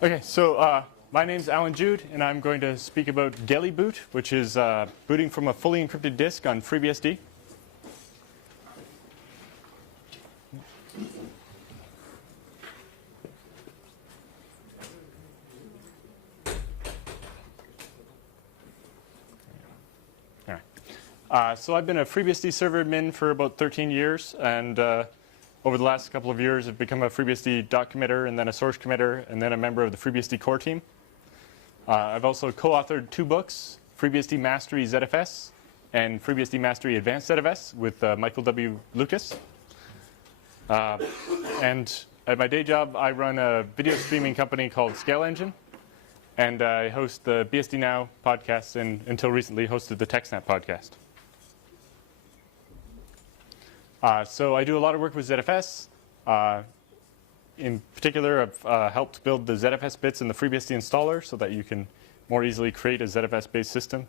Okay, so my name's Alan Jude, and I'm going to speak about GELIBoot, which is booting from a fully encrypted disk on FreeBSD. So I've been a FreeBSD server admin for about 13 years, and over the last couple of years I've become a FreeBSD doc committer, and then a source committer, and then a member of the FreeBSD core team. I've also co-authored 2 books, FreeBSD Mastery ZFS and FreeBSD Mastery Advanced ZFS with Michael W. Lucas. And at my day job I run a video streaming company called Scale Engine, and I host the BSD Now podcast, and until recently hosted the TechSnap podcast. So I do a lot of work with ZFS. In particular, I've helped build the ZFS bits in the FreeBSD installer so that you can more easily create a ZFS-based system.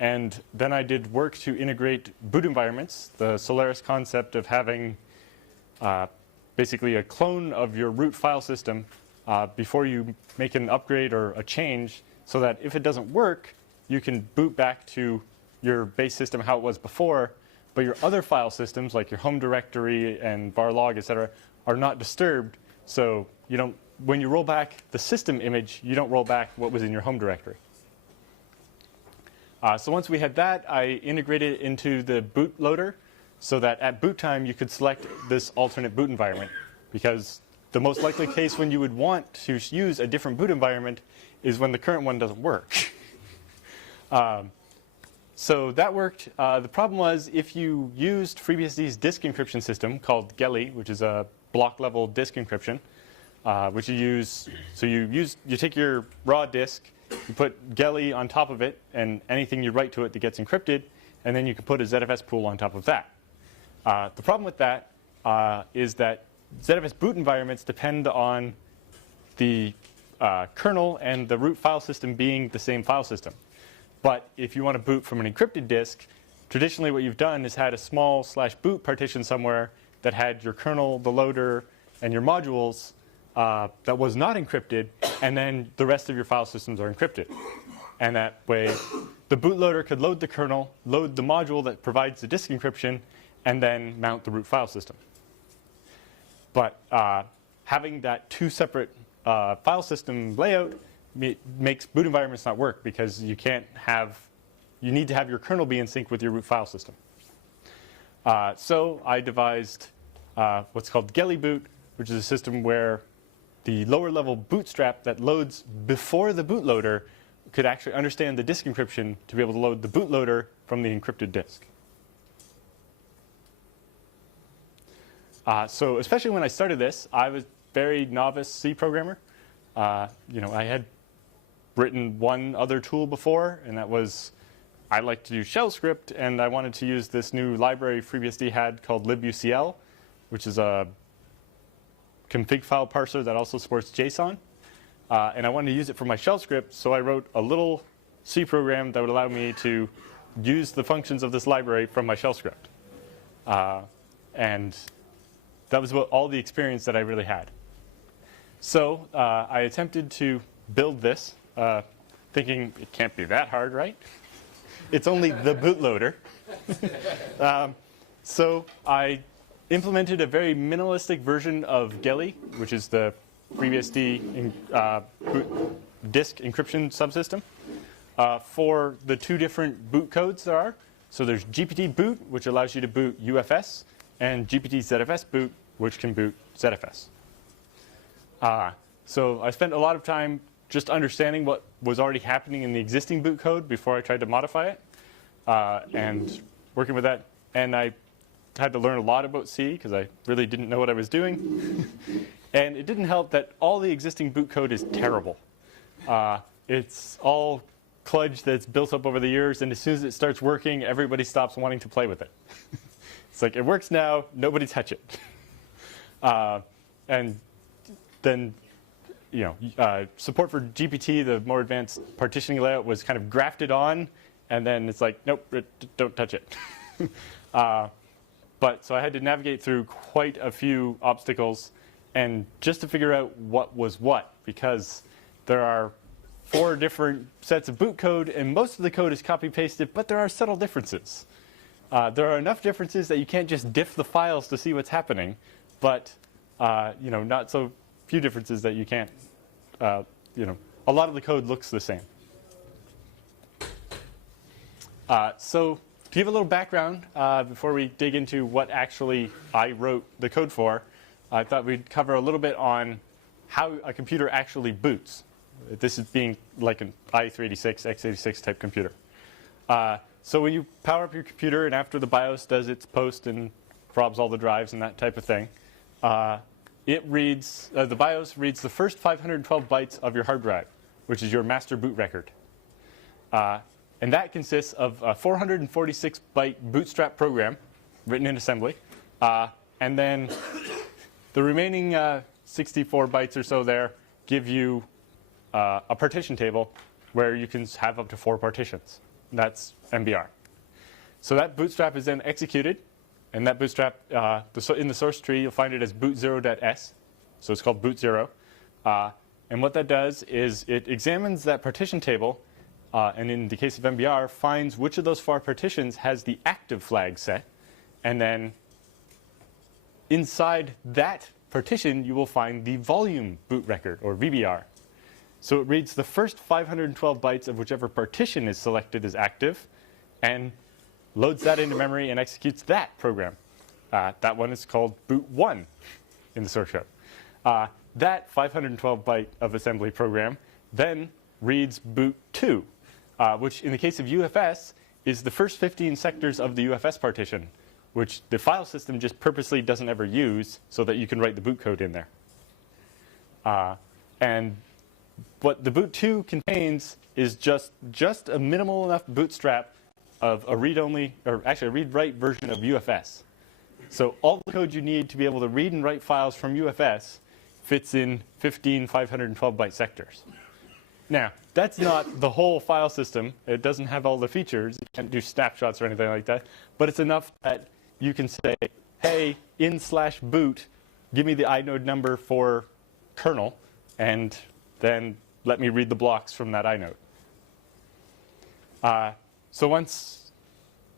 And then I did work to integrate boot environments, the Solaris concept of having basically a clone of your root file system before you make an upgrade or a change, so that if it doesn't work, you can boot back to your base system how it was before, but your other file systems, like your home directory and var log, etc., are not disturbed. So you don't, when you roll back the system image, you don't roll back what was in your home directory. So once we had that, I integrated it into the bootloader so that at boot time you could select this alternate boot environment, because the most likely case when you would want to use a different boot environment is when the current one doesn't work. So that worked. The problem was if you used FreeBSD's disk encryption system called GELI, which is a block-level disk encryption, which you use. So you take your raw disk, you put GELI on top of it, and anything you write to it that gets encrypted, and then you can put a ZFS pool on top of that. The problem with that is that ZFS boot environments depend on the kernel and the root file system being the same file system. But if you want to boot from an encrypted disk, traditionally what you've done is had a small /boot partition somewhere that had your kernel, the loader, and your modules that was not encrypted, and then the rest of your file systems are encrypted. And that way, the bootloader could load the kernel, load the module that provides the disk encryption, and then mount the root file system. But having that 2 separate file system layout makes boot environments not work, because you need to have your kernel be in sync with your root file system. So I devised what's called GELIBoot, which is a system where the lower level bootstrap that loads before the bootloader could actually understand the disk encryption to be able to load the bootloader from the encrypted disk. So especially when I started this, I was very novice C programmer. I had written one other tool before, and that was I like to do shell script, and I wanted to use this new library FreeBSD had called libucl, which is a config file parser that also supports JSON. And I wanted to use it for my shell script, so I wrote a little C program that would allow me to use the functions of this library from my shell script. And that was about all the experience that I really had. So I attempted to build this, thinking it can't be that hard, right? It's only the bootloader. So I implemented a very minimalistic version of GELI, which is the FreeBSD disk encryption subsystem, for the 2 different boot codes there are. So there's GPT boot, which allows you to boot UFS, and GPT ZFS boot, which can boot ZFS. So I spent a lot of time just understanding what was already happening in the existing boot code before I tried to modify it, and working with that. And I had to learn a lot about C, because I really didn't know what I was doing. And it didn't help that all the existing boot code is terrible. It's all kludge that's built up over the years, and as soon as it starts working, everybody stops wanting to play with it. It's like, it works now, nobody touch it. And then support for GPT, the more advanced partitioning layout, was kind of grafted on, and then it's like, nope, don't touch it. But so I had to navigate through quite a few obstacles, and just to figure out what was what, because there are 4 different sets of boot code, and most of the code is copy-pasted, but there are subtle differences. There are enough differences that you can't just diff the files to see what's happening, but not so few differences that you can't, a lot of the code looks the same. So to give a little background before we dig into what actually I wrote the code for, I thought we'd cover a little bit on how a computer actually boots. This is being like an i386, x86 type computer. So when you power up your computer and after the BIOS does its post and probs all the drives and that type of thing, it reads, the BIOS reads the first 512 bytes of your hard drive, which is your master boot record. And that consists of a 446-byte bootstrap program written in assembly. And then the remaining 64 bytes or so there give you a partition table where you can have up to 4 partitions. That's MBR. So that bootstrap is then executed. And that bootstrap, in the source tree, you'll find it as boot0.s. So it's called boot0. And what that does is it examines that partition table, and in the case of MBR, finds which of those 4 partitions has the active flag set. And then inside that partition, you will find the volume boot record, or VBR. So it reads the first 512 bytes of whichever partition is selected as active, and loads that into memory and executes that program. That one is called boot1 in the source code. That 512-byte of assembly program then reads boot2, which in the case of UFS is the first 15 sectors of the UFS partition, which the file system just purposely doesn't ever use so that you can write the boot code in there. And what the boot2 contains is just a minimal enough bootstrap of a read-only, or actually a read-write version of UFS. So all the code you need to be able to read and write files from UFS fits in 15 512-byte sectors. Now, that's not the whole file system. It doesn't have all the features. You can't do snapshots or anything like that. But it's enough that you can say, hey, in/boot, give me the inode number for kernel, and then let me read the blocks from that inode. So once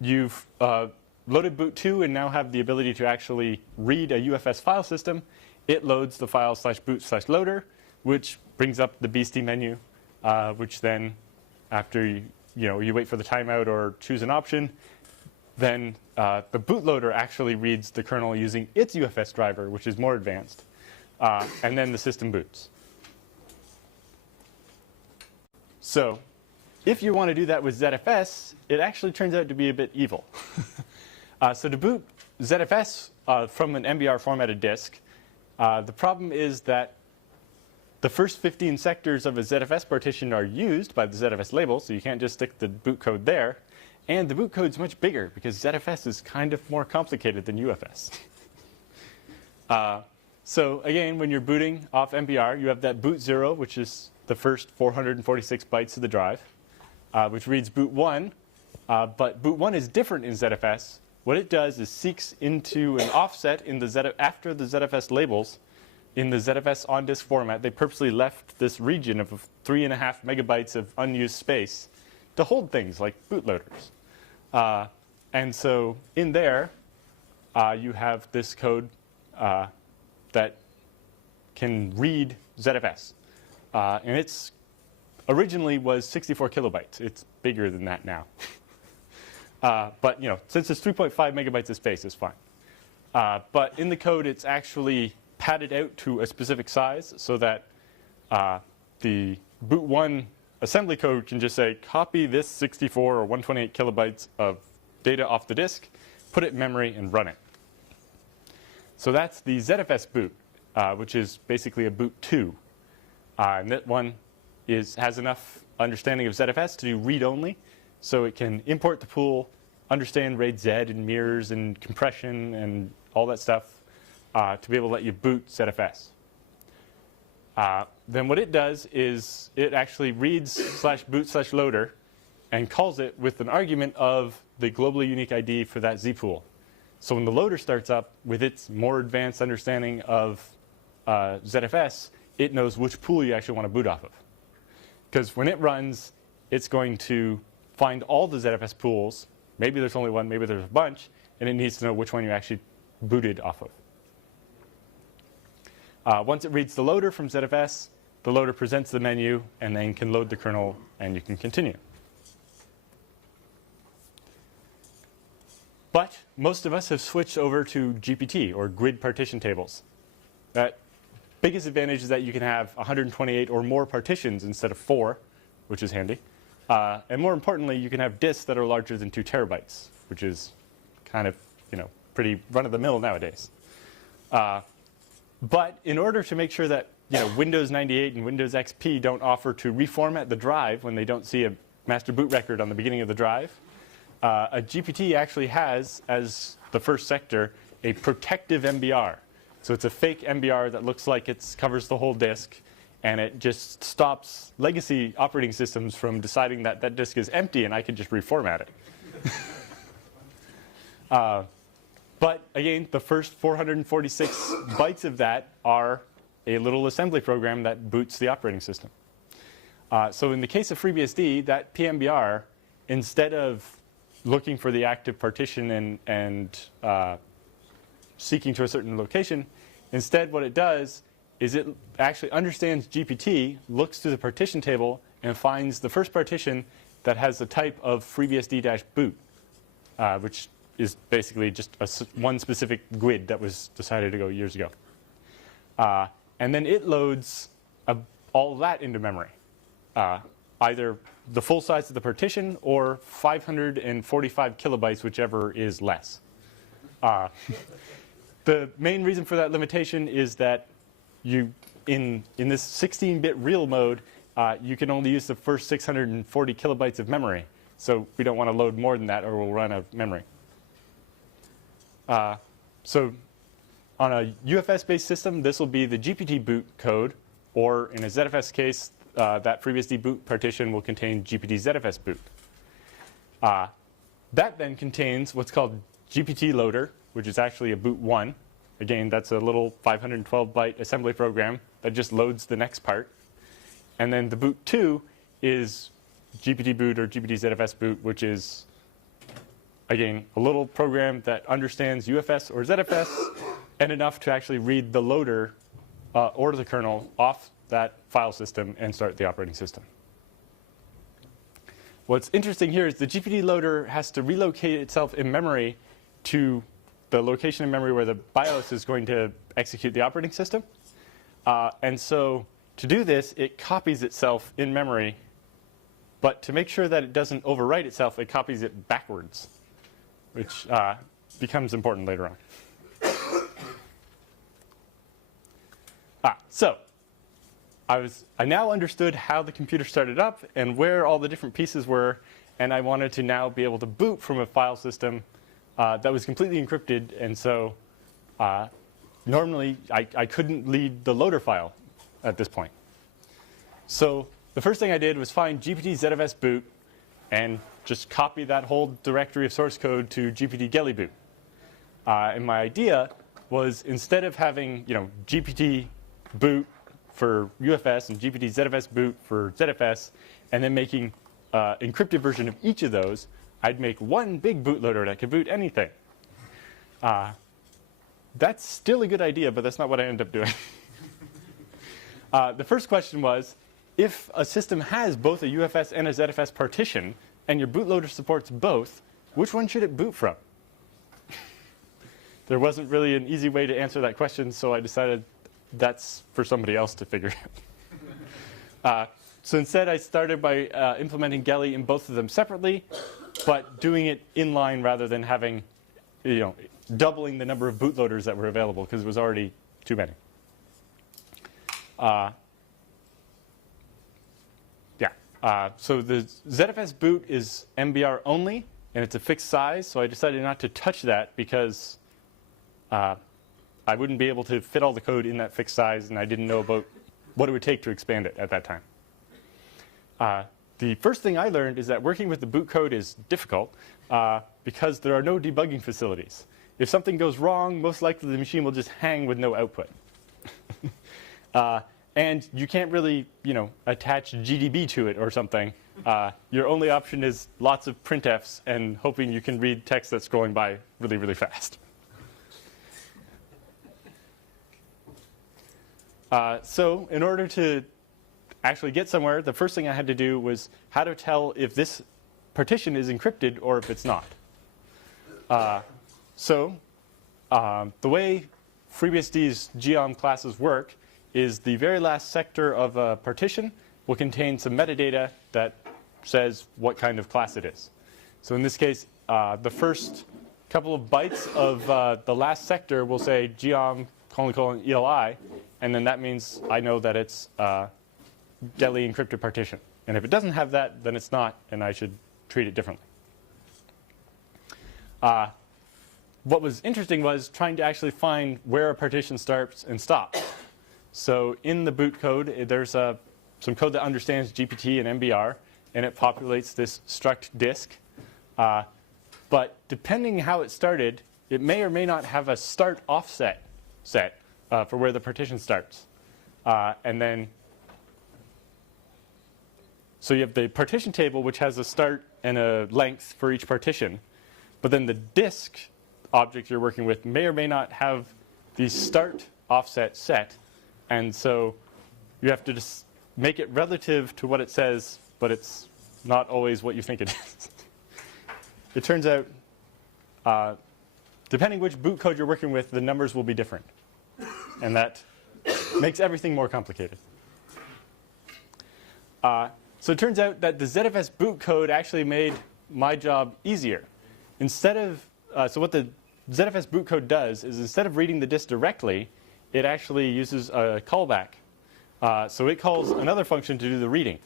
you've loaded boot2 and now have the ability to actually read a UFS file system, it loads the file /boot/loader, which brings up the beastie menu, which then, after you wait for the timeout or choose an option, then the bootloader actually reads the kernel using its UFS driver, which is more advanced, and then the system boots. So if you want to do that with ZFS, it actually turns out to be a bit evil. So to boot ZFS from an MBR formatted disk, the problem is that the first 15 sectors of a ZFS partition are used by the ZFS label, so you can't just stick the boot code there. And the boot code's much bigger, because ZFS is kind of more complicated than UFS. So again, when you're booting off MBR, you have that boot0, which is the first 446 bytes of the drive, which reads boot1. But boot1 is different in ZFS. What it does is seeks into an offset in the after the ZFS labels. In the ZFS on-disk format, they purposely left this region of 3.5 megabytes of unused space to hold things like bootloaders. And so in there, you have this code that can read ZFS. And it's originally was 64 kilobytes. It's bigger than that now. But since it's 3.5 megabytes of space, it's fine. But in the code, it's actually padded out to a specific size so that the boot1 assembly code can just say, copy this 64 or 128 kilobytes of data off the disk, put it in memory, and run it. So that's the ZFS boot, which is basically a boot2. And that one has enough understanding of ZFS to do read-only, so it can import the pool, understand RAID Z and mirrors and compression and all that stuff to be able to let you boot ZFS. Then what it does is it actually reads /boot/loader and calls it with an argument of the globally unique ID for that Z pool. So when the loader starts up with its more advanced understanding of ZFS, it knows which pool you actually want to boot off of. Because when it runs, it's going to find all the ZFS pools. Maybe there's only one, maybe there's a bunch, and it needs to know which one you actually booted off of. Once it reads the loader from ZFS, the loader presents the menu and then can load the kernel, and you can continue. But most of us have switched over to GPT, or grid partition tables. That biggest advantage is that you can have 128 or more partitions instead of 4, which is handy. And more importantly, you can have disks that are larger than 2 terabytes, which is kind of, pretty run-of-the-mill nowadays. But in order to make sure that Windows 98 and Windows XP don't offer to reformat the drive when they don't see a master boot record on the beginning of the drive, a GPT actually has, as the first sector, a protective MBR. So it's a fake MBR that looks like it covers the whole disk, and it just stops legacy operating systems from deciding that that disk is empty and I can just reformat it. But again, the first 446 bytes of that are a little assembly program that boots the operating system. So in the case of FreeBSD, that PMBR, instead of looking for the active partition and seeking to a certain location, instead what it does is it actually understands GPT, looks through the partition table, and finds the first partition that has the type of FreeBSD-boot, which is basically just one specific GUID that was decided to go years ago. And then it loads all that into memory, either the full size of the partition or 545 kilobytes, whichever is less. The main reason for that limitation is that in this 16-bit real mode, you can only use the first 640 kilobytes of memory. So we don't want to load more than that, or we'll run out of memory. So on a UFS-based system, this will be the GPT boot code, or in a ZFS case, that FreeBSD boot partition will contain GPT ZFS boot. That then contains what's called GPT loader, which is actually a boot 1. Again, that's a little 512-byte assembly program that just loads the next part. And then the boot 2 is GPT boot or GPT ZFS boot, which is, again, a little program that understands UFS or ZFS and enough to actually read the loader or the kernel off that file system and start the operating system. What's interesting here is the GPT loader has to relocate itself in memory to the location in memory where the BIOS is going to execute the operating system. And so to do this, it copies itself in memory. But to make sure that it doesn't overwrite itself, it copies it backwards, which becomes important later on. So I now understood how the computer started up and where all the different pieces were, and I wanted to now be able to boot from a file system that was completely encrypted, and so normally I couldn't read the loader file at this point. So the first thing I did was find GPT ZFS boot and just copy that whole directory of source code to GPT GELIBoot. And my idea was, instead of having GPT boot for UFS and GPT ZFS boot for ZFS, and then making encrypted version of each of those, I'd make one big bootloader that could boot anything. That's still a good idea, but that's not what I ended up doing. The first question was, if a system has both a UFS and a ZFS partition, and your bootloader supports both, which one should it boot from? There wasn't really an easy way to answer that question, so I decided that's for somebody else to figure out. So instead, I started by implementing Geli in both of them separately, but doing it inline rather than having, doubling the number of bootloaders that were available, because it was already too many. So the ZFS boot is MBR only, and it's a fixed size, so I decided not to touch that because I wouldn't be able to fit all the code in that fixed size, and I didn't know about what it would take to expand it at that time. The first thing I learned is that working with the boot code is difficult because there are no debugging facilities. If something goes wrong, most likely the machine will just hang with no output. and you can't really, attach GDB to it or something. Your only option is lots of printfs and hoping you can read text that's scrolling by really, really fast. So in order to actually get somewhere, the first thing I had to do was how to tell if this partition is encrypted or if it's not. The way FreeBSD's geom classes work is the very last sector of a partition will contain some metadata that says what kind of class it is. So in this case, the first couple of bytes of the last sector will say geom : ELI, and then that means I know that it's GELI encrypted partition. And if it doesn't have that, then it's not, and I should treat it differently. What was interesting was trying to actually find where a partition starts and stops. So in the boot code, there's some code that understands GPT and MBR, and it populates this struct disk. But depending how it started, it may or may not have a start offset set for where the partition starts. So you have the partition table, which has a start and a length for each partition. But then the disk object you're working with may or may not have the start offset set. And so you have to just make it relative to what it says, but it's not always what you think it is. It turns out, depending which boot code you're working with, the numbers will be different. And that makes everything more complicated. So it turns out that the ZFS boot code actually made my job easier. Instead of, so what the ZFS boot code does is instead of reading the disk directly, it actually uses a callback. So it calls another function to do the reading.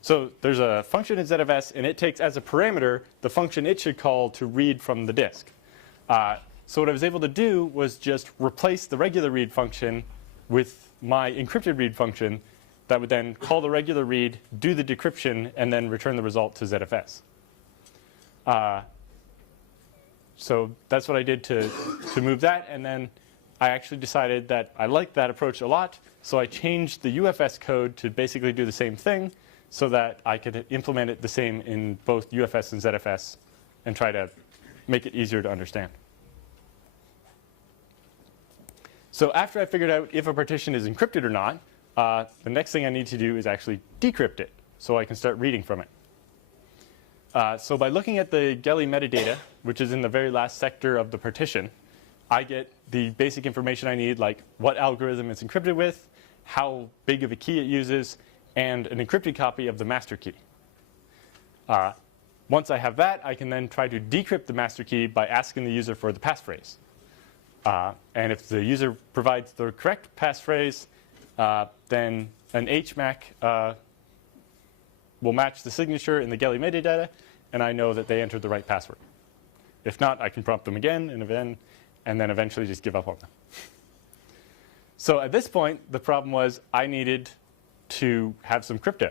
So there's a function in ZFS, and it takes as a parameter the function it should call to read from the disk. So what I was able to do was just replace the regular read function with my encrypted read function that would then call the regular read, do the decryption, and then return the result to ZFS. So that's what I did to move that. And then I actually decided that I liked that approach a lot. So I changed the UFS code to basically do the same thing so that I could implement it the same in both UFS and ZFS and try to make it easier to understand. So after I figured out if a partition is encrypted or not, the next thing I need to do is actually decrypt it so I can start reading from it. So by looking at the GELI metadata, which is in the very last sector of the partition, I get the basic information I need, like what algorithm it's encrypted with, how big of a key it uses, and an encrypted copy of the master key. Once I have that, I can then try to decrypt the master key by asking the user for the passphrase. And if the user provides the correct passphrase, then an HMAC will match the signature in the GELI metadata, and I know that they entered the right password. If not, I can prompt them again and then eventually just give up on them. So at this point, the problem was I needed to have some crypto.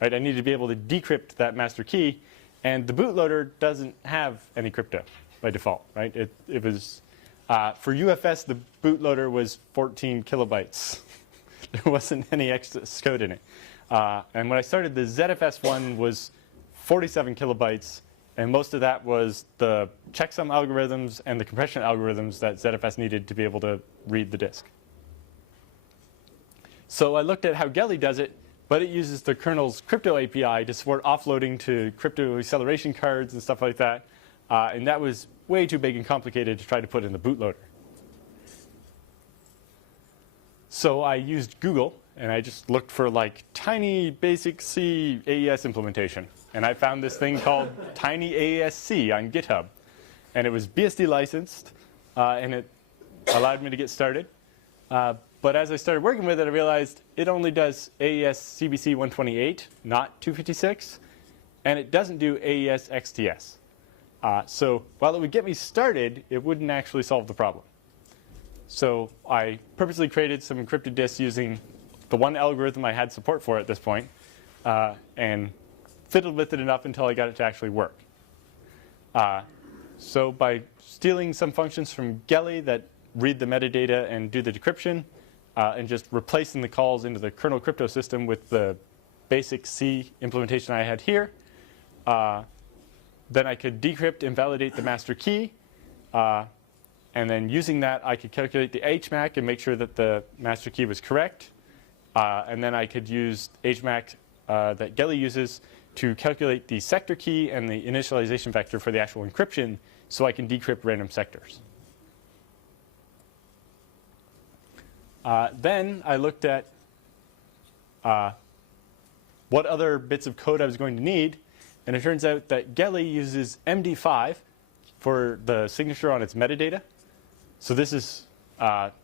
Right? I needed to be able to decrypt that master key, and the bootloader doesn't have any crypto by default. Right? It was for UFS, the bootloader was 14 kilobytes. There wasn't any extra code in it. And when I started, the ZFS one was 47 kilobytes, and most of that was the checksum algorithms and the compression algorithms that ZFS needed to be able to read the disk. So I looked at how GELI does it, but it uses the kernel's crypto API to support offloading to crypto acceleration cards and stuff like that. And that was way too big and complicated to try to put in the bootloader. So I used Google, and I just looked for like tiny basic C AES implementation. And I found this thing called Tiny AES-C on GitHub. And it was BSD licensed, and it allowed me to get started. But as I started working with it, I realized it only does AES CBC 128, not 256. And it doesn't do AES XTS. So while it would get me started, it wouldn't actually solve the problem. So I purposely created some encrypted disks using the one algorithm I had support for at this point, and fiddled with it enough until I got it to actually work. So by stealing some functions from GELI that read the metadata and do the decryption, and just replacing the calls into the kernel crypto system with the basic C implementation I had here, then I could decrypt and validate the master key. And then using that, I could calculate the HMAC and make sure that the master key was correct. And then I could use HMAC that GELI uses to calculate the sector key and the initialization vector for the actual encryption so I can decrypt random sectors. Then I looked at what other bits of code I was going to need. And it turns out that GELI uses MD5 for the signature on its metadata. So this is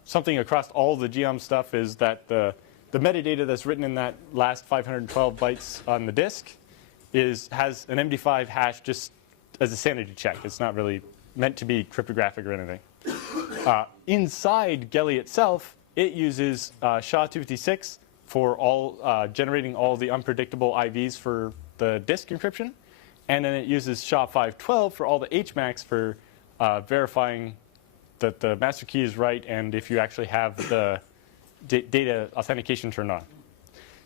something across all the geom stuff is that the metadata that's written in that last 512 bytes on the disk has an MD5 hash just as a sanity check. It's not really meant to be cryptographic or anything. Inside GELI itself, it uses SHA-256 for generating all the unpredictable IVs for the disk encryption. And then it uses SHA-512 for all the HMACs for verifying that the master key is right and if you actually have the data authentication turned on.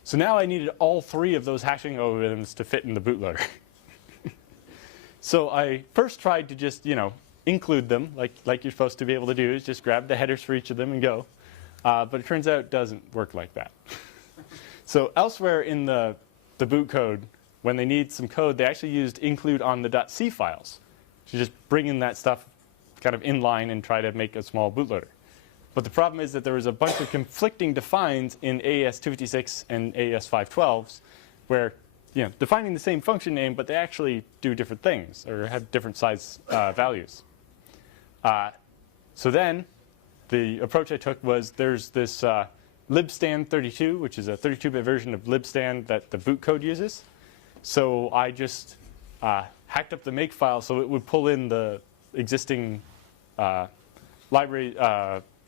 So now I needed all three of those hashing algorithms to fit in the bootloader. So I first tried to just, include them like you're supposed to be able to do, is just grab the headers for each of them and go. But it turns out it doesn't work like that. So elsewhere in the boot code, when they need some code, they actually used include on the .c files to just bring in that stuff kind of inline and try to make a small bootloader. But the problem is that there was a bunch of conflicting defines in AES-256 and AES-512s where, defining the same function name, but they actually do different things or have different size values. So then the approach I took was there's this libstan32, which is a 32-bit version of libstan that the boot code uses. So I just hacked up the make file so it would pull in the existing library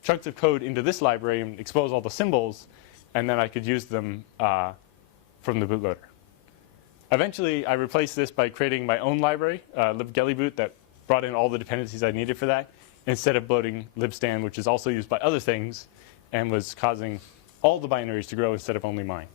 chunks of code into this library and expose all the symbols, and then I could use them from the bootloader. Eventually, I replaced this by creating my own library, libGELIBoot, that brought in all the dependencies I needed for that, instead of bloating libstan, which is also used by other things, and was causing all the binaries to grow instead of only mine.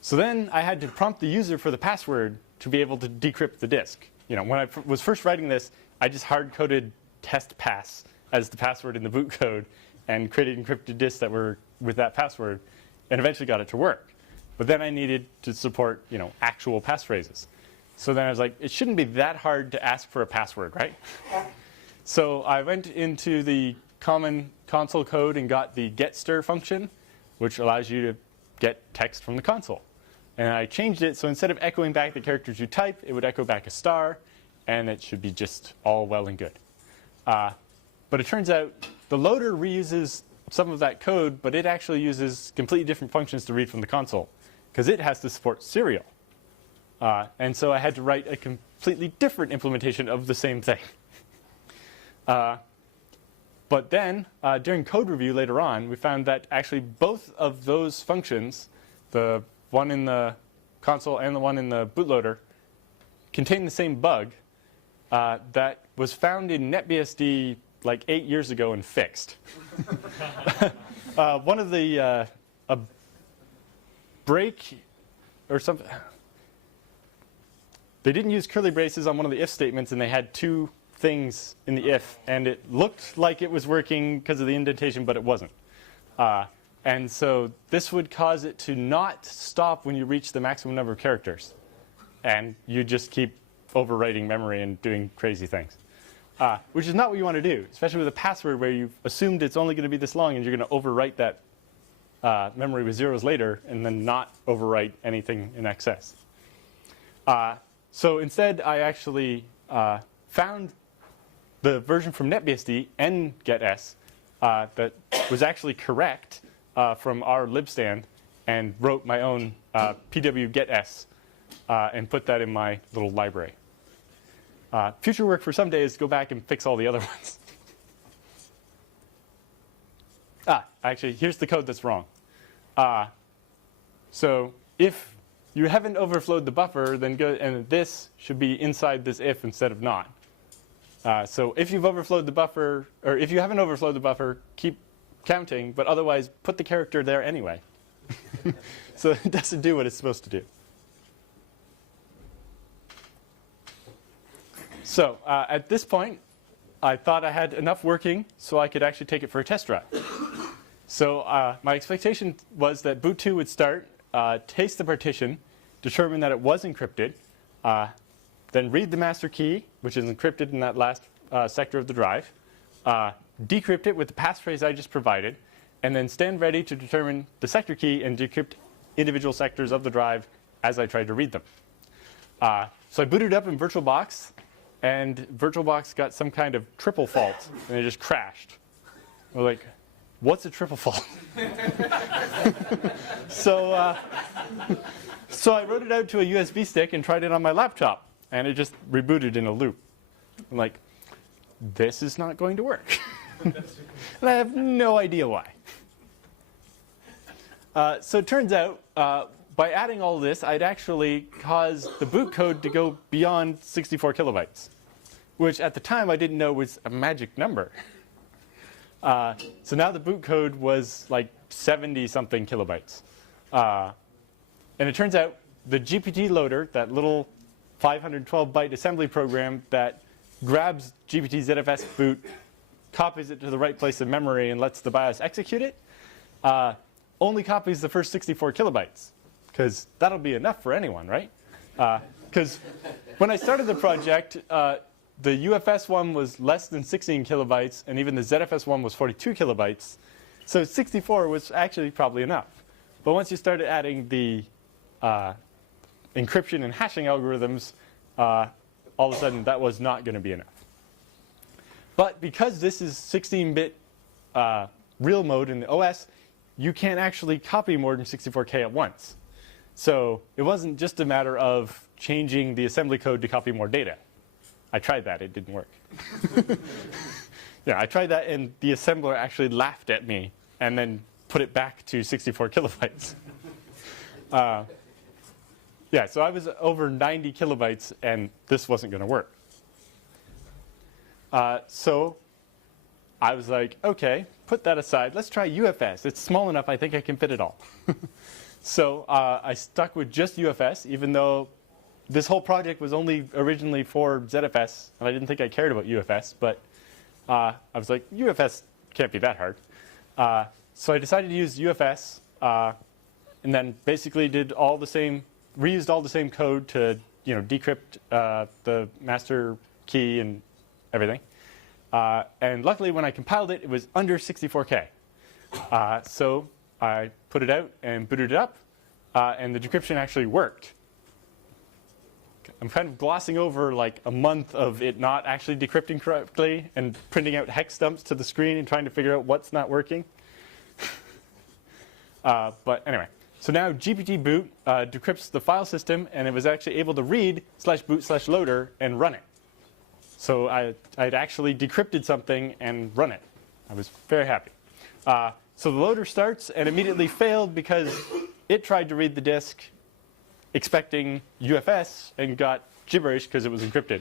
So then I had to prompt the user for the password to be able to decrypt the disk. When I was first writing this, I just hard-coded test pass as the password in the boot code and created encrypted disks that were with that password, and eventually got it to work. But then I needed to support, actual passphrases. So then I was like, it shouldn't be that hard to ask for a password, right? So I went into the common console code and got the getStir function, which allows you to get text from the console. And I changed it so instead of echoing back the characters you type, it would echo back a star, and it should be just all well and good. But it turns out the loader reuses some of that code, but it actually uses completely different functions to read from the console, because it has to support serial. And so I had to write a completely different implementation of the same thing. But then, during code review later on, we found that actually both of those functions, the one in the console and the one in the bootloader, contain the same bug that was found in NetBSD like 8 years ago and fixed. One of the a break or something. They didn't use curly braces on one of the if statements, and they had two things in the if, and it looked like it was working because of the indentation, but it wasn't. And so this would cause it to not stop when you reach the maximum number of characters. And you just keep overwriting memory and doing crazy things. Which is not what you want to do, especially with a password where you've assumed it's only going to be this long and you're going to overwrite that memory with zeros later and then not overwrite anything in excess. So instead, I actually found the version from NetBSD, ngetS, that was actually correct from our libstan, and wrote my own pwgetS and put that in my little library. Future work for someday is to go back and fix all the other ones. Actually, here's the code that's wrong. So if you haven't overflowed the buffer, then go, and this should be inside this if instead of not. So if you've overflowed the buffer, or if you haven't overflowed the buffer, keep counting, but otherwise put the character there anyway. So it doesn't do what it's supposed to do. So at this point, I thought I had enough working so I could actually take it for a test drive. So my expectation was that boot 2 would start, taste the partition, determine that it was encrypted, then read the master key, which is encrypted in that last sector of the drive, decrypt it with the passphrase I just provided, and then stand ready to determine the sector key and decrypt individual sectors of the drive as I tried to read them. So I booted up in VirtualBox, and VirtualBox got some kind of triple fault, and it just crashed. We're like, what's a triple fault? So I wrote it out to a USB stick and tried it on my laptop, and it just rebooted in a loop. I'm like, this is not going to work. And I have no idea why. So it turns out, by adding all this, I'd actually caused the boot code to go beyond 64 kilobytes, which at the time I didn't know was a magic number. So now the boot code was like 70-something kilobytes. And it turns out the GPT loader, that little 512-byte assembly program that grabs GPT ZFS boot, copies it to the right place in memory, and lets the BIOS execute it, only copies the first 64 kilobytes. Because that'll be enough for anyone, right? Because when I started the project, the UFS one was less than 16 kilobytes, and even the ZFS one was 42 kilobytes. So 64 was actually probably enough. But once you started adding the encryption and hashing algorithms, all of a sudden that was not going to be enough. But because this is 16-bit real mode in the OS, you can't actually copy more than 64K at once. So it wasn't just a matter of changing the assembly code to copy more data. I tried that. It didn't work. Yeah, I tried that, and the assembler actually laughed at me and then put it back to 64 kilobytes. Yeah, so I was over 90 kilobytes, and this wasn't going to work. So I was like, OK, put that aside. Let's try UFS. It's small enough. I think I can fit it all. So I stuck with just UFS, even though this whole project was only originally for ZFS, and I didn't think I cared about UFS. But I was like, UFS can't be that hard. So I decided to use UFS, and then basically did all the same, reused all the same code to decrypt the master key and everything. And luckily, when I compiled it, it was under 64K. So I put it out and booted it up, and the decryption actually worked. I'm kind of glossing over like a month of it not actually decrypting correctly and printing out hex dumps to the screen and trying to figure out what's not working. But anyway, so now GPT boot decrypts the file system, and it was actually able to read /boot/loader and run it. So I'd actually decrypted something and run it. I was very happy. So the loader starts and immediately failed because it tried to read the disk expecting UFS and got gibberish because it was encrypted.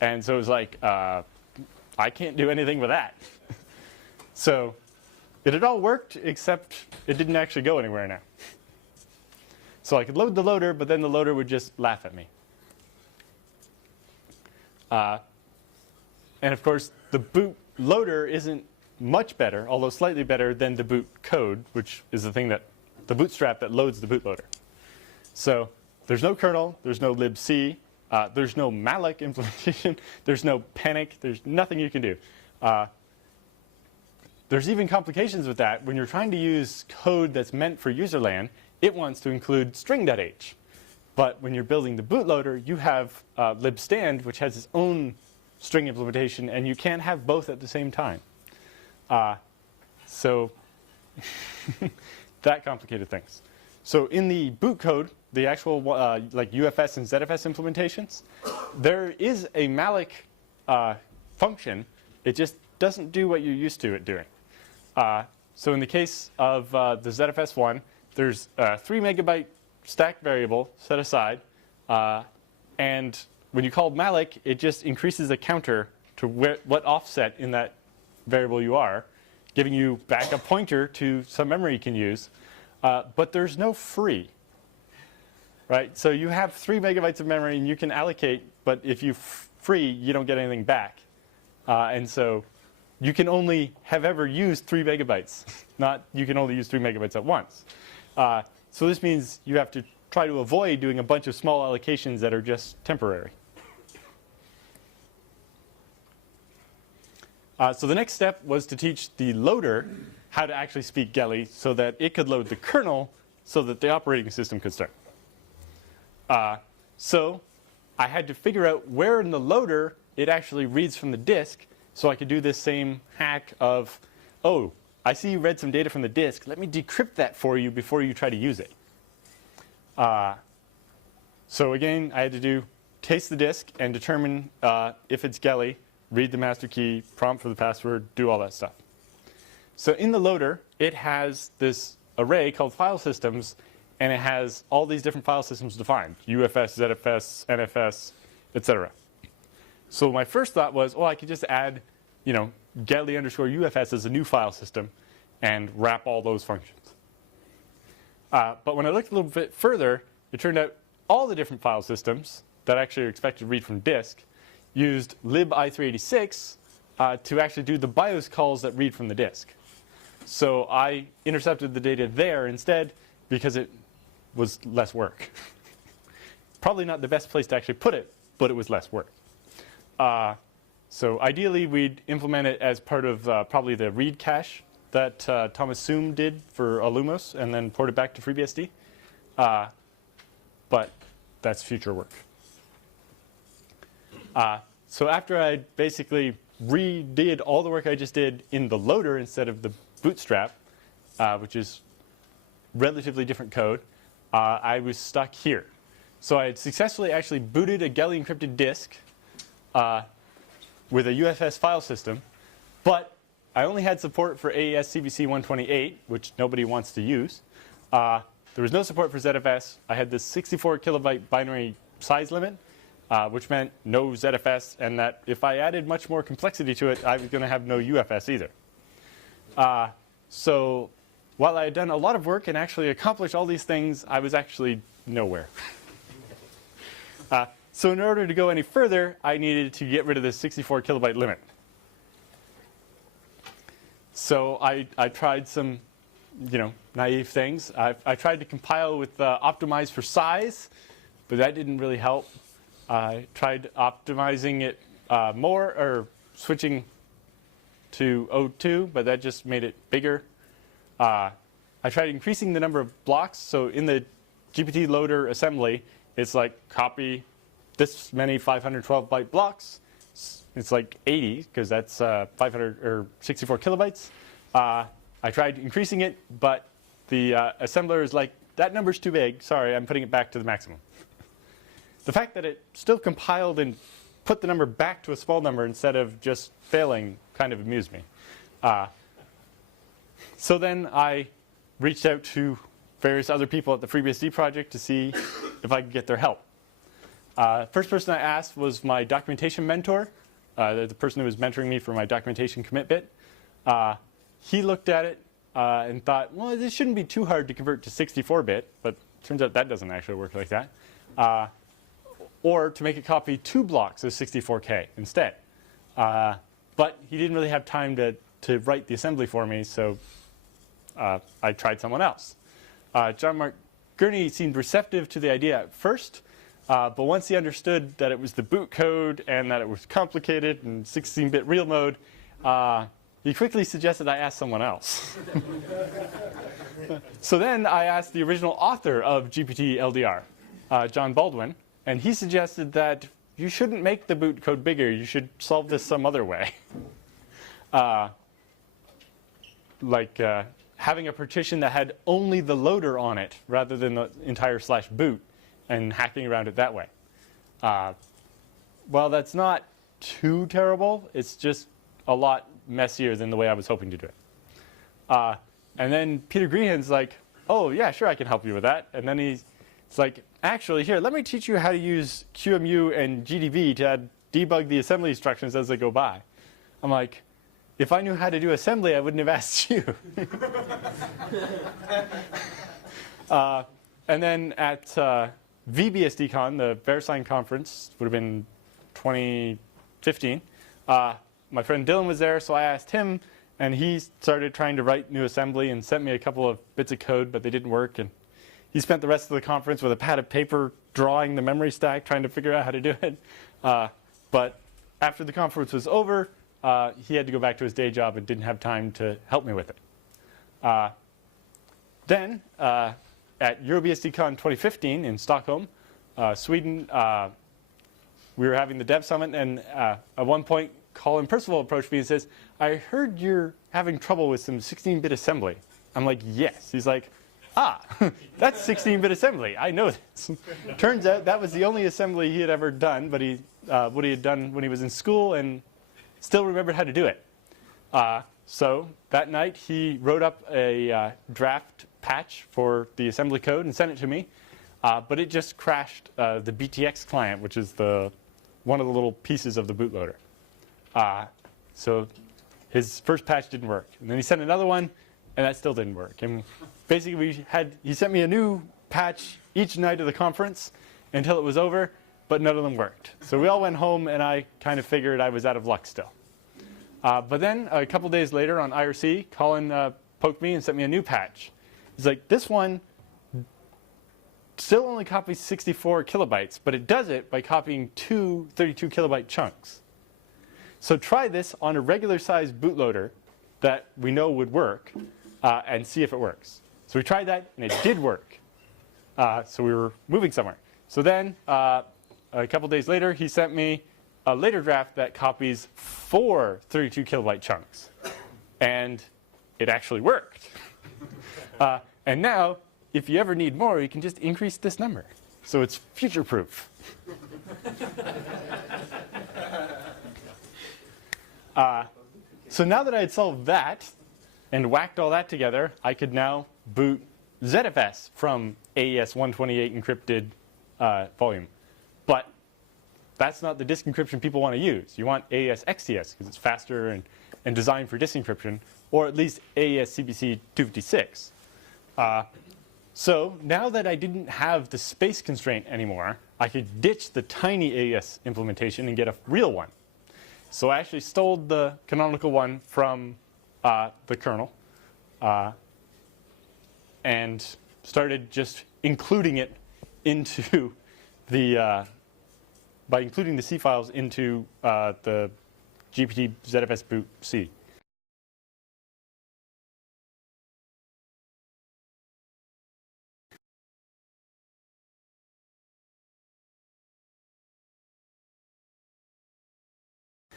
And so it was like, I can't do anything with that. So it had all worked, except it didn't actually go anywhere now. So I could load the loader, but then the loader would just laugh at me. And of course, the boot loader isn't much better, although slightly better than the boot code, which is the thing that the bootstrap that loads the bootloader. So there's no kernel, there's no libc, there's no malloc implementation, there's no panic, there's nothing you can do. There's even complications with that. When you're trying to use code that's meant for userland, it wants to include string.h. But when you're building the bootloader, you have libstand, which has its own string implementation, and you can't have both at the same time. So that complicated things. So in the boot code, the actual like UFS and ZFS implementations, there is a malloc function. It just doesn't do what you're used to it doing. So in the case of the ZFS one, there's a 3 megabyte stack variable set aside, and when you call malloc, it just increases a counter to what offset in that variable you are, giving you back a pointer to some memory you can use. But there's no free, right? So you have 3 megabytes of memory and you can allocate, but if you free, you don't get anything back. And so you can only have ever used 3 megabytes, not you can only use 3 megabytes at once. So this means you have to try to avoid doing a bunch of small allocations that are just temporary. So the next step was to teach the loader how to actually speak GELI so that it could load the kernel so that the operating system could start. So I had to figure out where in the loader it actually reads from the disk so I could do this same hack of, oh, I see you read some data from the disk. Let me decrypt that for you before you try to use it. So again, I had to do taste the disk and determine if it's GELI, read the master key, prompt for the password, do all that stuff. So in the loader, it has this array called file systems, and it has all these different file systems defined: UFS, ZFS, NFS, etc. So my first thought was, oh, I could just add, GELI underscore UFS as a new file system and wrap all those functions. But when I looked a little bit further, it turned out all the different file systems that actually are expected to read from disk used libi386 to actually do the BIOS calls that read from the disk. So I intercepted the data there instead because it was less work. Probably not the best place to actually put it, but it was less work. So ideally, we'd implement it as part of probably the read cache that Thomas Soom did for Alumos and then port it back to FreeBSD. But that's future work. So after I basically redid all the work I just did in the loader instead of the bootstrap, which is relatively different code, I was stuck here. So I had successfully actually booted a GELI encrypted disk with a UFS file system, but I only had support for AES CVC 128, which nobody wants to use. There was no support for ZFS. I had this 64 kilobyte binary size limit, which meant no ZFS, and that if I added much more complexity to it, I was going to have no UFS either. So while I had done a lot of work and actually accomplished all these things, I was actually nowhere. So in order to go any further, I needed to get rid of this 64 kilobyte limit. So I tried some naive things. I tried to compile with optimize for size, but that didn't really help. I tried optimizing it more, or switching to O2, but that just made it bigger. I tried increasing the number of blocks. So in the GPT loader assembly, it's like copy this many 512 byte blocks. It's like 80 because that's 500 or 64 kilobytes. I tried increasing it, but the assembler is like, that number's too big. Sorry, I'm putting it back to the maximum. The fact that it still compiled and put the number back to a small number instead of just failing kind of amused me. So then I reached out to various other people at the FreeBSD project to see if I could get their help. First person I asked was my documentation mentor, the person who was mentoring me for my documentation commit bit. He looked at it and thought, well, this shouldn't be too hard to convert to 64-bit, but turns out that doesn't actually work like that. Or to make it copy 2 blocks of 64K instead. But he didn't really have time to write the assembly for me, so I tried someone else. John Mark Gurney seemed receptive to the idea at first, but once he understood that it was the boot code and that it was complicated and 16-bit real mode, he quickly suggested I ask someone else. So then I asked the original author of GPT LDR, John Baldwin, and he suggested that you shouldn't make the boot code bigger. You should solve this some other way. Like having a partition that had only the loader on it rather than the entire /boot and hacking around it that way. Well, that's not too terrible. It's just a lot messier than the way I was hoping to do it. And then Peter Greehan's like, oh, yeah, sure, I can help you with that. And then he It's like, actually, here, let me teach you how to use QEMU and GDB to debug the assembly instructions as they go by. I'm like, if I knew how to do assembly, I wouldn't have asked you. And then at VBSDCon, the VeriSign conference, would have been 2015, my friend Dylan was there, so I asked him, and he started trying to write new assembly and sent me a couple of bits of code, but they didn't work. And he spent the rest of the conference with a pad of paper drawing the memory stack, trying to figure out how to do it. But after the conference was over, he had to go back to his day job and didn't have time to help me with it. Then, at EuroBSDCon 2015 in Stockholm, Sweden, we were having the Dev Summit, and at one point, Colin Percival approached me and says, I heard you're having trouble with some 16-bit assembly. I'm like, yes. He's like, that's 16-bit assembly. I know this. Turns out that was the only assembly he had ever done, but what he had done when he was in school and still remembered how to do it. So that night, he wrote up a draft patch for the assembly code and sent it to me. But it just crashed the BTX client, which is one of the little pieces of the bootloader. So his first patch didn't work. And then he sent another one, and that still didn't work. And basically, he sent me a new patch each night of the conference until it was over, but none of them worked. So we all went home, and I kind of figured I was out of luck still. But then a couple days later on IRC, Colin poked me and sent me a new patch. He's like, this one still only copies 64 kilobytes, but it does it by copying two 32 kilobyte chunks. So try this on a regular sized bootloader that we know would work and see if it works. So we tried that, and it did work. So we were moving somewhere. So then a couple days later, he sent me a later draft that copies 4 32 kilobyte chunks. And it actually worked. And now, if you ever need more, you can just increase this number. So it's future-proof. So now that I had solved that and whacked all that together, I could now boot ZFS from AES 128 encrypted volume. But that's not the disk encryption people want to use. You want AES XTS because it's faster and designed for disk encryption, or at least AES CPC 256. So now that I didn't have the space constraint anymore, I could ditch the tiny AES implementation and get a real one. So I actually stole the canonical one from the kernel and started just including it into the by including the C files into the GPT ZFS boot C.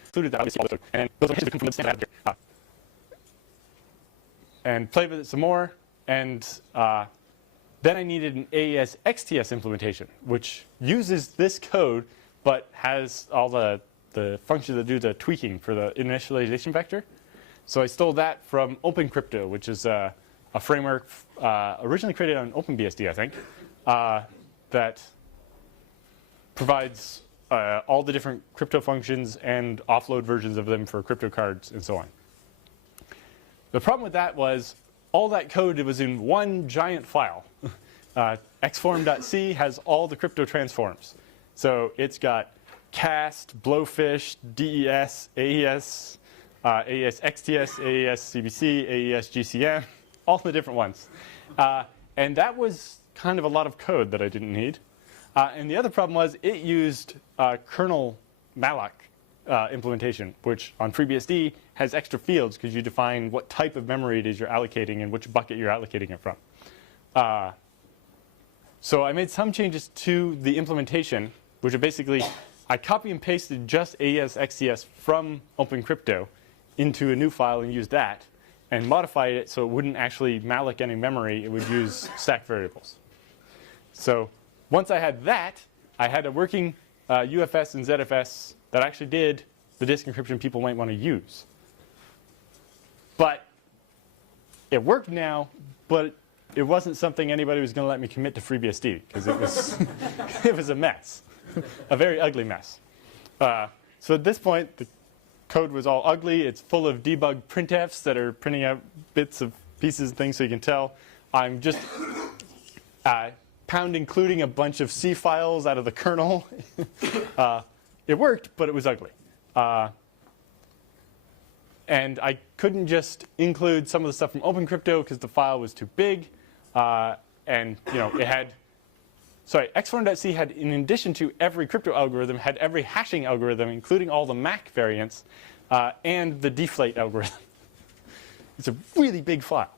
Included that obviously, and those are come from the standard here. And played with it some more, and then I needed an AES XTS implementation, which uses this code, but has all the functions that do the tweaking for the initialization vector. So I stole that from OpenCrypto, which is a framework originally created on OpenBSD, I think, that provides all the different crypto functions and offload versions of them for crypto cards and so on. The problem with that was all that code was in one giant file. Xform.c has all the crypto transforms. So it's got cast, blowfish, DES, AES, AES XTS, AES CBC, AES GCM, all the different ones. And that was kind of a lot of code that I didn't need. And the other problem was it used kernel malloc implementation, which on FreeBSD has extra fields because you define what type of memory it is you're allocating and which bucket you're allocating it from. So I made some changes to the implementation, which are basically I copy and pasted just AES XTS from OpenCrypto into a new file and used that, and modified it so it wouldn't actually malloc any memory. It would use stack variables. So once I had that, I had a working UFS and ZFS that actually did the disk encryption people might want to use. But it worked now, but it wasn't something anybody was going to let me commit to FreeBSD because it was, it was a mess, a very ugly mess. So at this point, the code was all ugly. It's full of debug printfs that are printing out bits of pieces and things so you can tell. I'm just pound including a bunch of C files out of the kernel. It worked, but it was ugly. And I couldn't just include some of the stuff from OpenCrypto because the file was too big. And it had, xform.c had, in addition to every crypto algorithm, had every hashing algorithm, including all the MAC variants, and the deflate algorithm. It's a really big file.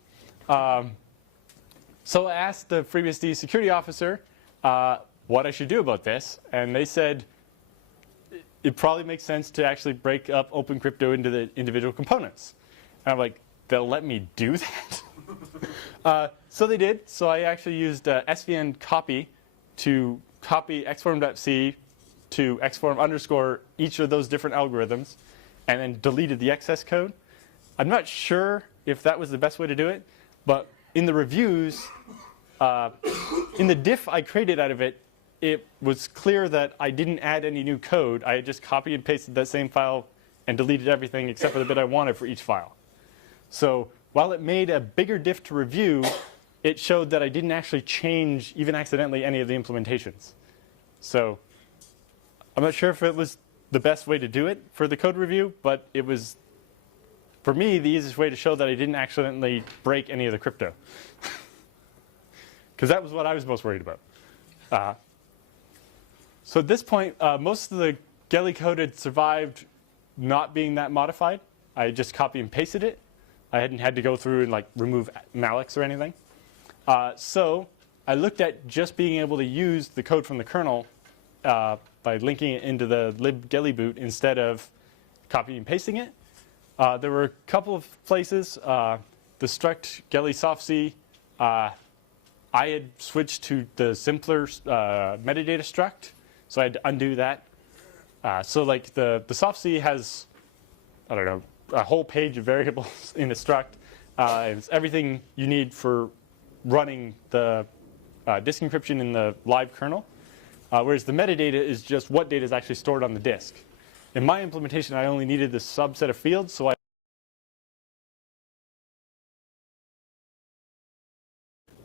So I asked the FreeBSD security officer what I should do about this, and they said it probably makes sense to actually break up OpenCrypto into the individual components. And I'm like, they'll let me do that? So they did. So I actually used svn copy to copy xform.c to xform_ each of those different algorithms, and then deleted the excess code. I'm not sure if that was the best way to do it, but in the reviews, in the diff I created out of it, it was clear that I didn't add any new code. I had just copied and pasted that same file and deleted everything except for the bit I wanted for each file. So while it made a bigger diff to review, it showed that I didn't actually change, even accidentally, any of the implementations. So I'm not sure if it was the best way to do it for the code review, but it was, for me, the easiest way to show that I didn't accidentally break any of the crypto. Because that was what I was most worried about. So at this point, most of the Geli code had survived not being that modified. I just copy and pasted it. I hadn't had to go through and remove mallocs or anything. So I looked at just being able to use the code from the kernel by linking it into the lib-geliboot instead of copying and pasting it. There were a couple of places. The struct geli softc, I had switched to the simpler metadata struct, so I had to undo that. So the softc has, I don't know, a whole page of variables in a struct. It's everything you need for running the disk encryption in the live kernel, whereas the metadata is just what data is actually stored on the disk. In my implementation, I only needed this subset of fields, so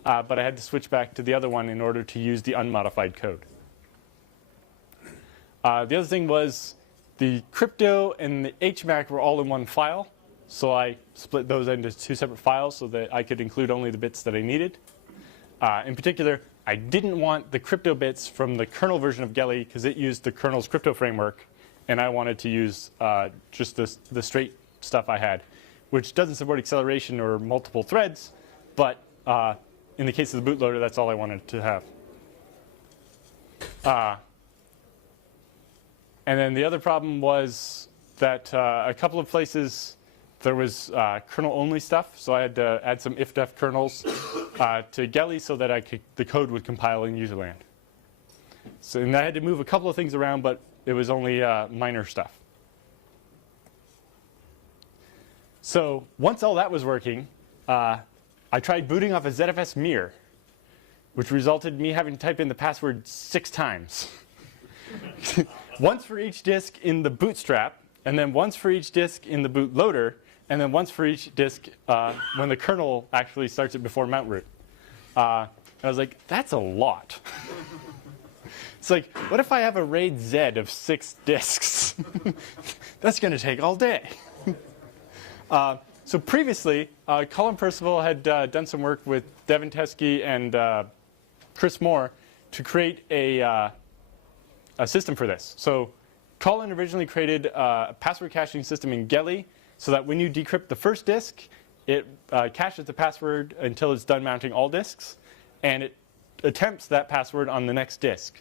but I had to switch back to the other one in order to use the unmodified code. The other thing was the crypto and the HMAC were all in one file, so I split those into two separate files so that I could include only the bits that I needed. In particular, I didn't want the crypto bits from the kernel version of Geli because it used the kernel's crypto framework, and I wanted to use just the straight stuff I had, which doesn't support acceleration or multiple threads, but in the case of the bootloader, that's all I wanted to have. And then the other problem was that a couple of places there was kernel-only stuff, so I had to add some if-def kernels to Geli so that the code would compile in userland. So, and I had to move a couple of things around, but it was only minor stuff. So once all that was working, I tried booting off a ZFS mirror, which resulted in me having to type in the password 6 times. Once for each disk in the bootstrap, and then once for each disk in the bootloader, and then once for each disk when the kernel actually starts it before mount root. I was like, that's a lot. It's like, what if I have a RAID Z of 6 disks? That's going to take all day. So previously, Colin Percival had done some work with Devin Teskey and Chris Moore to create a system for this. So Colin originally created a password caching system in Geli so that when you decrypt the first disk, it caches the password until it's done mounting all disks, and it attempts that password on the next disk.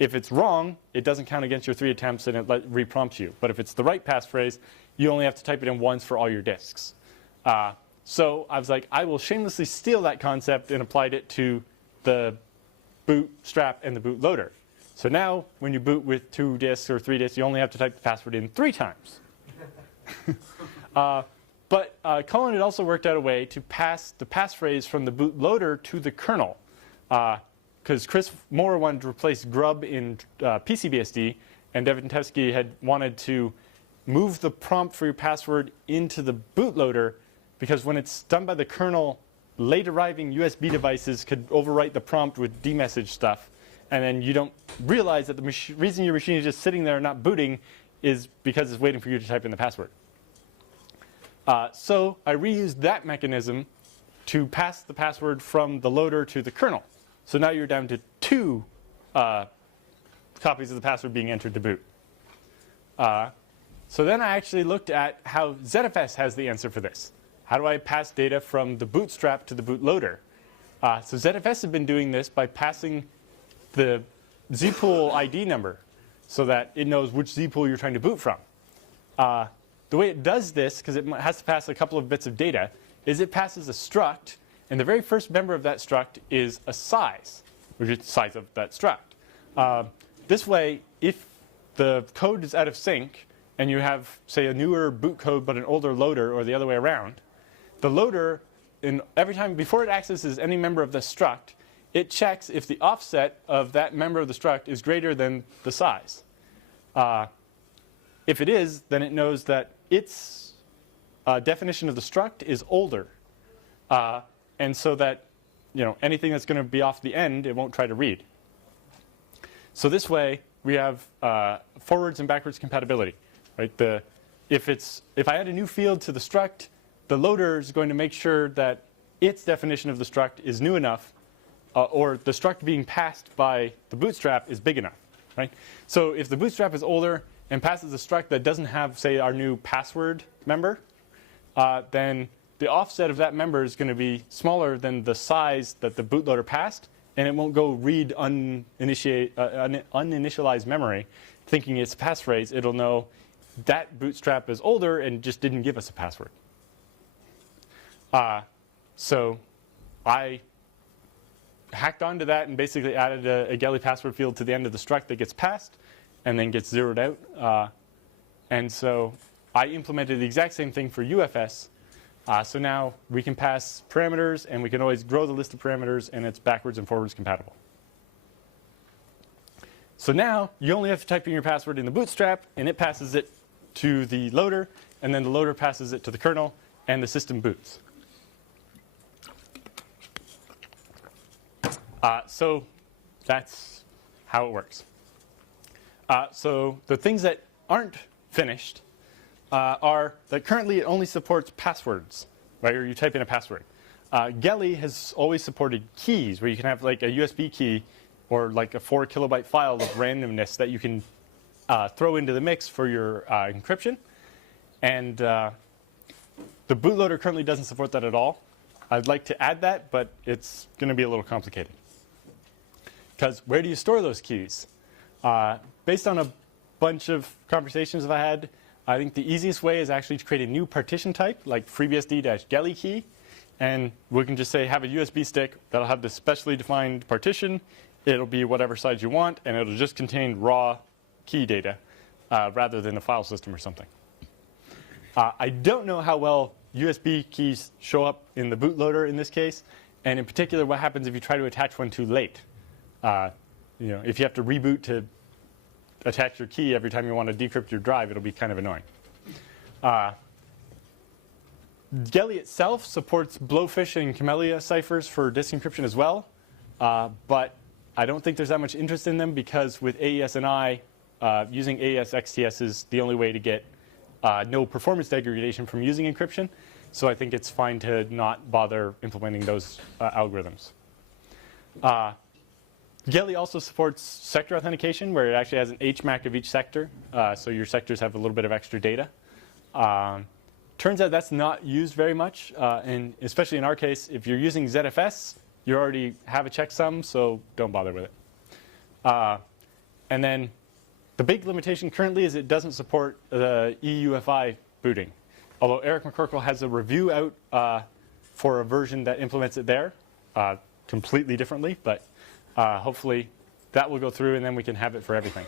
If it's wrong, it doesn't count against your 3 attempts and it reprompts you. But if it's the right passphrase, you only have to type it in once for all your disks. So I was like, I will shamelessly steal that concept and applied it to the bootstrap and the bootloader. So now, when you boot with 2 disks or 3 disks, you only have to type the password in 3 times. But But Cullen had also worked out a way to pass the passphrase from the bootloader to the kernel. Because Chris Moore wanted to replace grub in PCBSD, and Devin Tevsky had wanted to move the prompt for your password into the bootloader, because when it's done by the kernel, late arriving USB devices could overwrite the prompt with demessage stuff, and then you don't realize that the reason your machine is just sitting there and not booting is because it's waiting for you to type in the password. So I reused that mechanism to pass the password from the loader to the kernel. So now you're down to 2 copies of the password being entered to boot. So then I actually looked at how ZFS has the answer for this. How do I pass data from the bootstrap to the bootloader? So ZFS has been doing this by passing the zpool ID number so that it knows which zpool you're trying to boot from. The way it does this, because it has to pass a couple of bits of data, is it passes a struct, and the very first member of that struct is a size, which is the size of that struct. This way, if the code is out of sync, and you have, say, a newer boot code but an older loader, or the other way around, the loader, every time before it accesses any member of the struct, it checks if the offset of that member of the struct is greater than the size. If it is, then it knows that its definition of the struct is older, and so that anything that's going to be off the end, it won't try to read. So this way, we have forwards and backwards compatibility. Right? If I add a new field to the struct, the loader is going to make sure that its definition of the struct is new enough, or the struct being passed by the bootstrap is big enough. Right? So if the bootstrap is older and passes a struct that doesn't have, say, our new password member, then the offset of that member is going to be smaller than the size that the bootloader passed, and it won't go read uninitialized memory thinking it's a passphrase. It'll know that bootstrap is older and just didn't give us a password. So I hacked onto that and basically added a GELI password field to the end of the struct that gets passed and then gets zeroed out. And so I implemented the exact same thing for UFS. So now we can pass parameters, and we can always grow the list of parameters, and it's backwards and forwards compatible. So now you only have to type in your password in the bootstrap, and it passes it to the loader, and then the loader passes it to the kernel, and the system boots. So that's how it works. So the things that aren't finished are that currently it only supports passwords, right? Or you type in a password. GELI has always supported keys, where you can have like a USB key or like a 4 kilobyte file of randomness that you can throw into the mix for your encryption. And the bootloader currently doesn't support that at all. I'd like to add that, but it's going to be a little complicated. Because where do you store those keys? Based on a bunch of conversations I've had, I think the easiest way is actually to create a new partition type, like FreeBSD-GELI key. And we can just say, have a USB stick that'll have this specially defined partition. It'll be whatever size you want, and it'll just contain raw key data rather than a file system or something. I don't know how well USB keys show up in the bootloader in this case, and in particular, what happens if you try to attach one too late. If you have to reboot to attach your key every time you want to decrypt your drive, it'll be kind of annoying. GELI itself supports Blowfish and Camellia ciphers for disk encryption as well, but I don't think there's that much interest in them because with AES-NI, using AES-XTS is the only way to get no performance degradation from using encryption. So I think it's fine to not bother implementing those algorithms. GELI also supports sector authentication, where it actually has an HMAC of each sector, so your sectors have a little bit of extra data. Turns out that's not used very much, and especially in our case, if you're using ZFS, you already have a checksum, so don't bother with it. And then the big limitation currently is it doesn't support the EUFI booting, although Eric McCorkle has a review out for a version that implements it there completely differently, but hopefully that will go through, and then we can have it for everything.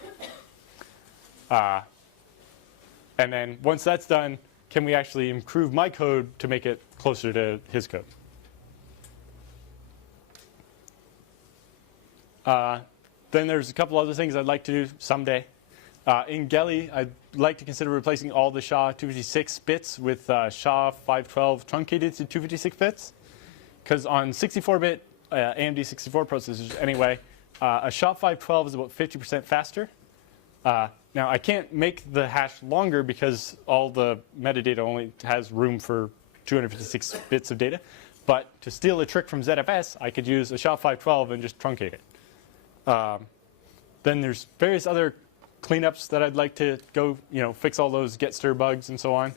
And then once that's done, can we actually improve my code to make it closer to his code? Then there's a couple other things I'd like to do someday. In Geli, I'd like to consider replacing all the SHA-256 bits with SHA-512 truncated to 256 bits. Because on 64-bit AMD 64 processors anyway, a SHA-512 is about 50% faster. Now, I can't make the hash longer because all the metadata only has room for 256 bits of data. But to steal a trick from ZFS, I could use a SHA-512 and just truncate it. Then there's various other cleanups that I'd like to go, fix all those get stir bugs and so on,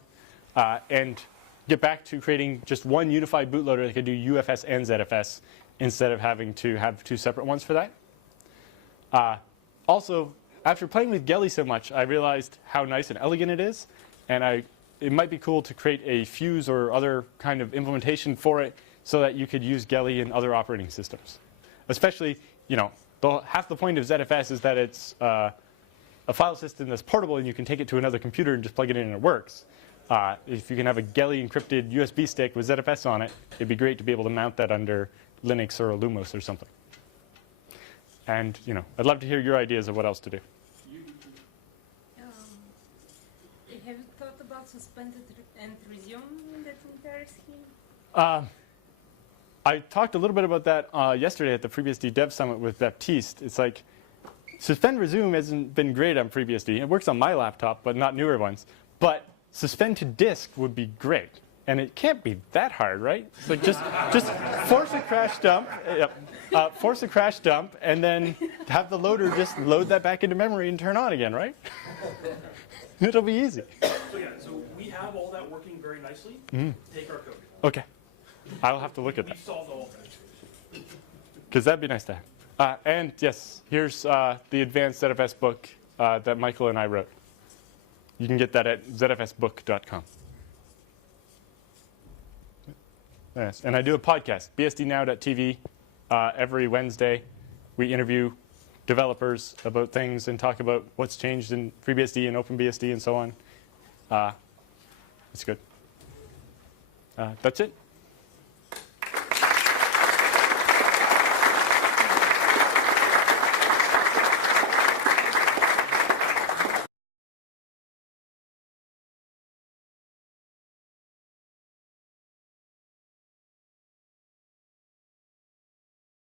and get back to creating just one unified bootloader that could do UFS and ZFS instead of having to have two separate ones for that. Also, after playing with Geli so much, I realized how nice and elegant it is, and it might be cool to create a fuse or other kind of implementation for it so that you could use Geli in other operating systems. Especially, half the point of ZFS is that it's a file system that's portable and you can take it to another computer and just plug it in and it works. If you can have a Geli encrypted USB stick with ZFS on it, it'd be great to be able to mount that under Linux or a Lumos or something. And I'd love to hear your ideas of what else to do. Have you thought about suspended and resume in that entire scheme? I talked a little bit about that yesterday at the FreeBSD Dev Summit with Baptiste. It's like, suspend resume hasn't been great on FreeBSD. It works on my laptop, but not newer ones. But suspend to disk would be great. And it can't be that hard, right? It's like just force a crash dump, force a crash dump, and then have the loader just load that back into memory and turn on again, right? It'll be easy. So we have all that working very nicely. Take our code. Okay. I'll have to look at that. We've solved all of that. Because that'd be nice to have. And yes, here's the advanced ZFS book that Michael and I wrote. You can get that at zfsbook.com. Yes, and I do a podcast, bsdnow.tv, every Wednesday. We interview developers about things and talk about what's changed in FreeBSD and OpenBSD and so on. It's good. That's it.